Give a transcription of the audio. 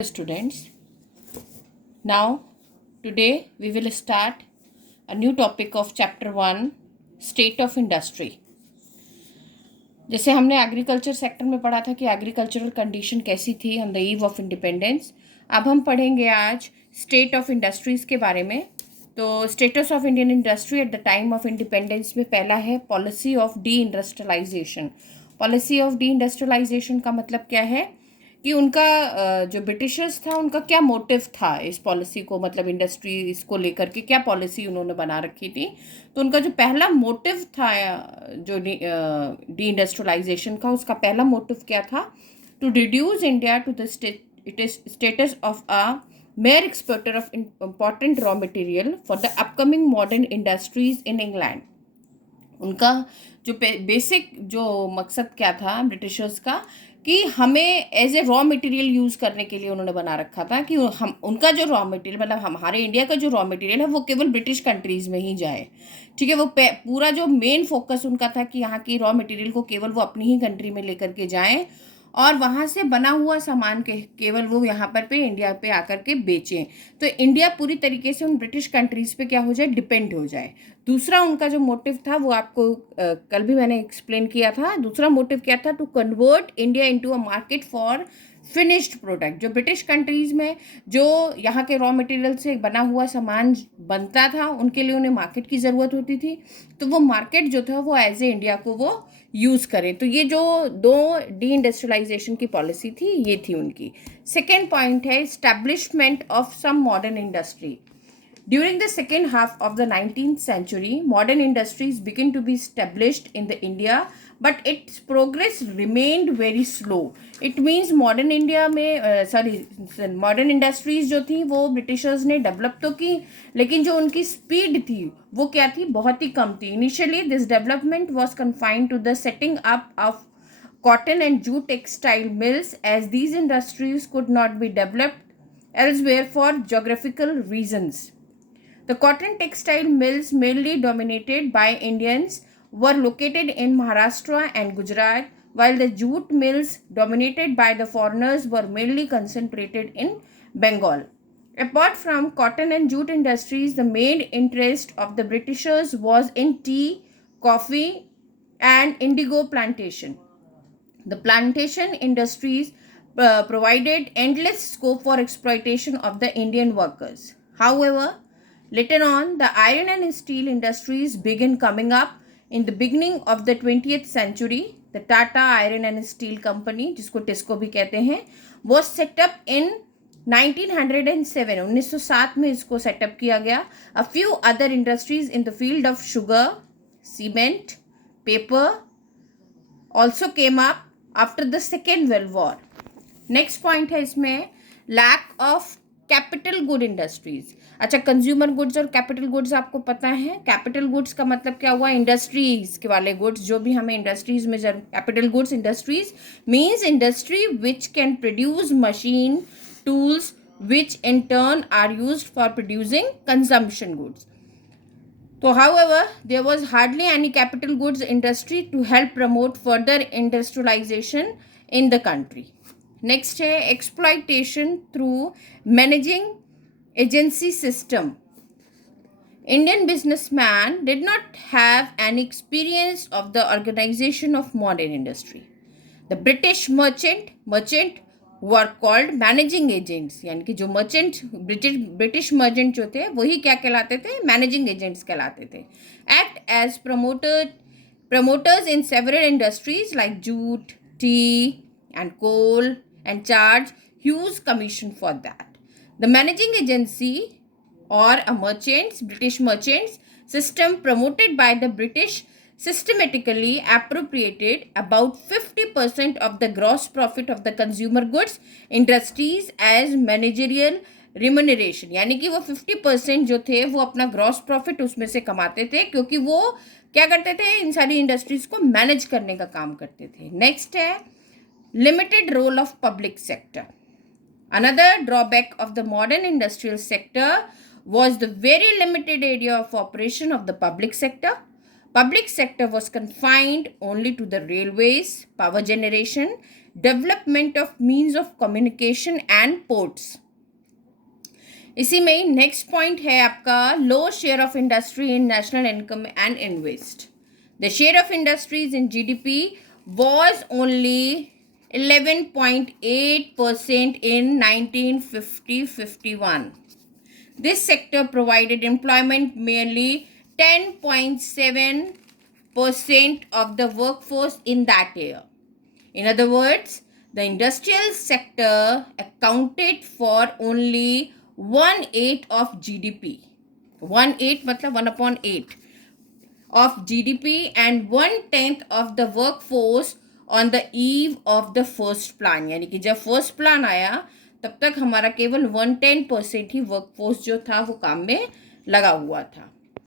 Students, now today we will start a new topic of chapter 1 state of industry. जैसे हमने agriculture sector में पढ़ा था कि एग्रीकल्चरल कंडीशन कैसी थी on the eve of independence, अब हम पढ़ेंगे आज स्टेट ऑफ इंडस्ट्रीज़ के बारे में. तो status of Indian industry at the time of independence में पहला है policy of deindustrialisation. Policy of deindustrialisation का मतलब क्या है कि उनका जो ब्रिटिशर्स था उनका क्या मोटिव था इस पॉलिसी को, मतलब इंडस्ट्री इसको लेकर के क्या पॉलिसी उन्होंने बना रखी थी. तो उनका जो पहला मोटिव था जो डी इंडस्ट्रियलाइजेशन का, उसका पहला मोटिव क्या था? To reduce India to the status of a mere exporter of important raw material for the upcoming modern industries in England. उनका जो बेसिक जो मकसद क्या था ब्रिटिशर्स का, कि हमें as a raw material use करने के लिए उन्होंने बना रखा था कि हम उनका जो रॉ मटेरियल, मतलब हमारे इंडिया का जो रॉ मटेरियल है वो केवल ब्रिटिश कंट्रीज़ में ही जाए. ठीक है, वो पूरा जो मेन फोकस उनका था कि यहाँ की रॉ मटेरियल को केवल वो अपनी ही कंट्री में लेकर के जाएं और वहाँ से बना हुआ सामान के केवल वो यहाँ पर पे इंडिया पे आकर के बेचें. तो इंडिया पूरी तरीके से उन ब्रिटिश कंट्रीज़ पे क्या हो जाए, डिपेंड हो जाए. दूसरा उनका जो मोटिव था वो आपको कल भी मैंने एक्सप्लेन किया था. दूसरा मोटिव क्या था? To convert India into a market for finished product. जो ब्रिटिश कंट्रीज़ में जो यहाँ के रॉ मटेरियल से बना हुआ सामान बनता था उनके लिए उन्हें मार्केट की ज़रूरत होती थी. तो वो मार्केट जो था वो एज ए इंडिया को वो यूज़ करें. तो ये जो दो डी इंडस्ट्रियलाइजेशन की पॉलिसी थी ये थी उनकी. सेकेंड पॉइंट है establishment of some modern industry. During the second half of the 19th century, modern industries began to be established in the India, but its progress remained very slow. It means modern India में modern industries जो थी वो Britishers ने develop तो की, लेकिन जो उनकी स्पीड थी वो क्या थी, बहुत ही कम थी. Initially, this development was confined to the setting up of cotton and jute textile mills, as these industries could not be developed elsewhere for geographical reasons. The cotton textile mills, mainly dominated by Indians, were located in Maharashtra and Gujarat, while the jute mills, dominated by the foreigners, were mainly concentrated in Bengal. Apart from cotton and jute industries, the main interest of the Britishers was in tea, coffee, and indigo plantation. The plantation industries provided endless scope for exploitation of the Indian workers. However, later on, the iron and steel industries began coming up. In the beginning of the 20th century, the Tata Iron and Steel Company, जिसको टिस्को भी कहते हैं, was set up in 1907. 1907 में इसको setup किया गया. A few other industries in the field of sugar, cement, paper also came up after the Second World War. Next point है इसमें lack of capital good industries. अच्छा, consumer goods और capital goods आपको पता है. Capital goods का मतलब क्या हुआ? इंडस्ट्रीज के वाले गुड्स जो भी हमें इंडस्ट्रीज में capital goods industries means industry which can produce machine tools which in turn are used for producing consumption goods. So, however, there was hardly any capital goods industry to help promote further industrialization in the country. Next है exploitation through managing agency system. Indian businessman did not have any experience of the organization of modern industry. The British merchant were called managing agents. यानी कि जो merchant British merchant जो थे वही क्या कहलाते थे? मैनेजिंग एजेंट्स कहलाते थे. Act as promoters in several industries like jute, tea and coal, and charge huge commission for that. The managing agency or a British merchants system promoted by the British systematically appropriated about 50% of the gross profit of the consumer goods industries as managerial remuneration. यानी कि वो 50% जो थे वो अपना gross profit उसमें से कमाते थे, क्योंकि वो क्या करते थे, इन सारी इंडस्ट्रीज को मैनेज करने का काम करते थे. नेक्स्ट है limited role of public sector. Another drawback of the modern industrial sector was the very limited area of operation of the public sector. Public sector was confined only to the railways, power generation, development of means of communication and ports. इसी में next point है आपका low share of industry in national income and invest. The share of industries in GDP was only 11.8% in 1950-51. This sector provided employment merely 10.7% of the workforce in that year. In other words, the industrial sector accounted for only 1/8 of GDP. 1/8 मतलब 1/8 of GDP and 1/10 of the workforce on the eve of the first plan। यानी कि जब first plan आया तब तक हमारा केवल 110% ही workforce जो था वो काम में लगा हुआ था।